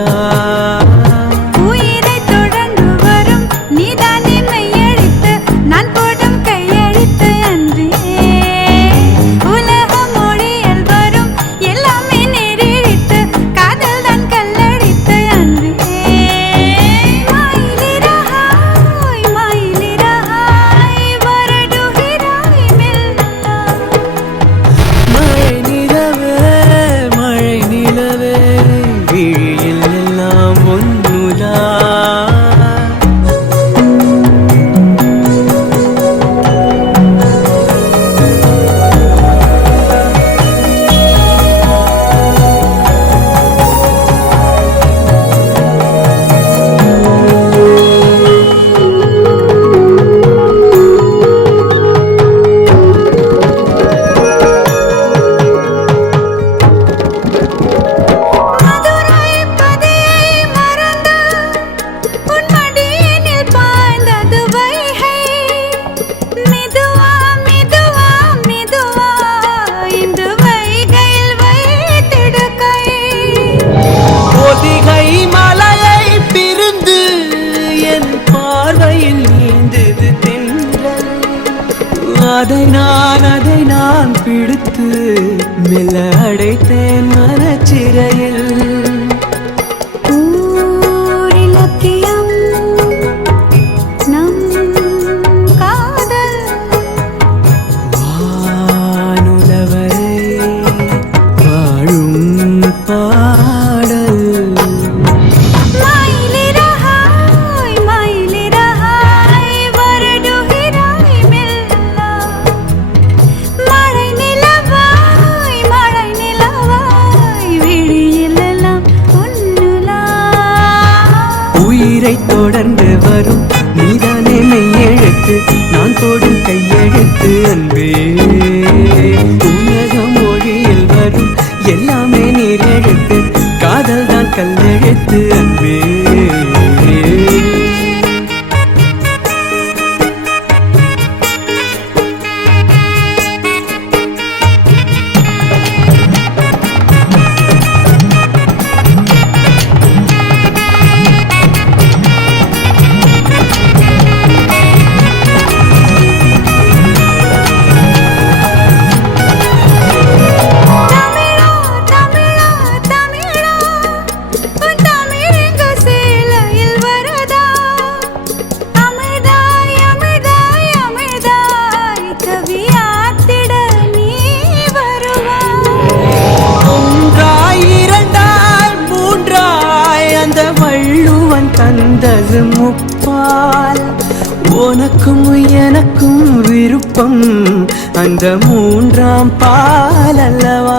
பொன்னுலா உயிரை தொடர்ந்து வரும் நீதானே மெய்யெழுத்து நான் போடும் கையெழுத்து அன்றே உலக மொழியில் வரும் எல்லாமே நேரெழுத்து காதல் தான் கல்லெழுத்து அன்றே மாயிலிரஹாய் வரடுகிறாய் மெல்ல மழை நிலவே விழியில் எல்லாம் பொன்னுலா மதுரை பதியை மறந்து உன் மடியினில் பாய்ந்தது வைகை மெதுவா மெதுவா மெதுவா இந்த வைகையில் வைத்திடு கை பொதிகை மலையை பிரிந்து என் பார்வையில் நீந்தது தென்றல் அதை நான் பிடித்து மெல்ல அடைத்தேன் மனச்சிறையில் ஊரிலக்கியம் நம் காதல் வானுலவரை வாழும் பாடல் மாயிலிரஹாய் வரடுகிறாய் மெல்ல மழை நிலவாய் விழியில் எல்லாம் பொன்னுலா உயிரை தொடர்ந்து வரும் நீதானே மெய்யெழுத்து நான் போடும் கையெழுத்து அன்பே உலக மொழியில் வரும் எல்லாமே நீர் எழுத்து காதல் தான் கல்லெழுத்து அன்பே தமிழா உன் தமிழெங்க சேலையில் வரதா அமிர்தாய் கவியாத்திட நீ வருவாய் ஒன்றாய் இரண்டாய் மூன்றாய் அந்த வள்ளுவன் தந்தது முப்பால் உனக்கும் எனக்கும் விருப்பம் அந்த மூன்றாம் பால் அல்லவா